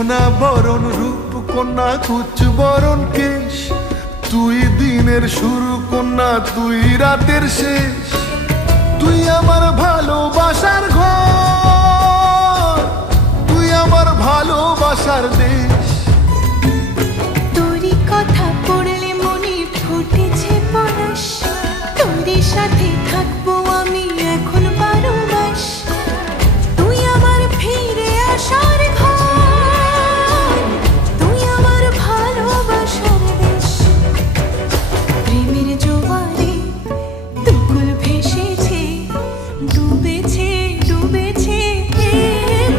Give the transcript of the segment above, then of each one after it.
সোনা বরণ রূপ কন্যা কুচ বরণ কেশ, তুই দিনের শুরু কন্যা তুই রাতের শেষ, তুই আমার ভালোবাসার ঘর, তুই আমার ভালোবাসার দেশ। তোরই কথা পড়লে মনে ফুটেছে পরশ, তোরই সাথে থাকবো আমি এখন 12 মাস। তুই আমার ফিরে আসার ঘর, তুই আমার ভালোবাসার দেশ। প্রেমের জোয়ারে দুকুল ভেসেছে, ডুবেছে ডুবেছে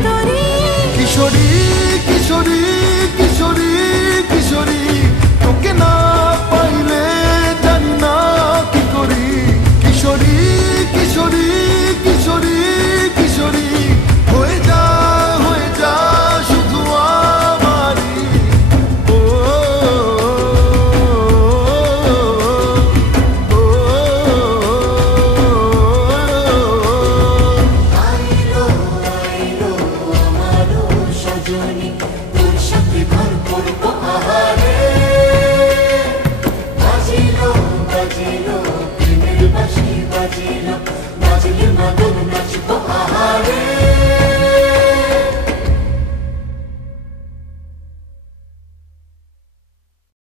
তোরে। কিশোরী কিশোরী কিশোরী কিশোরী, তোকে না পাইলে জানি না কি করি। কিশোরী কিশোরী কিশোরী কিশোরী, হয়ে যা শুধু আমারই। ও আইলো আইলো আমারও সজনী, তোর সাথে ঘর করবো আহারে। বাজিলো বাজিলো প্রেমের বাঁশি বাজিলো, বাজলে মাদন নাচ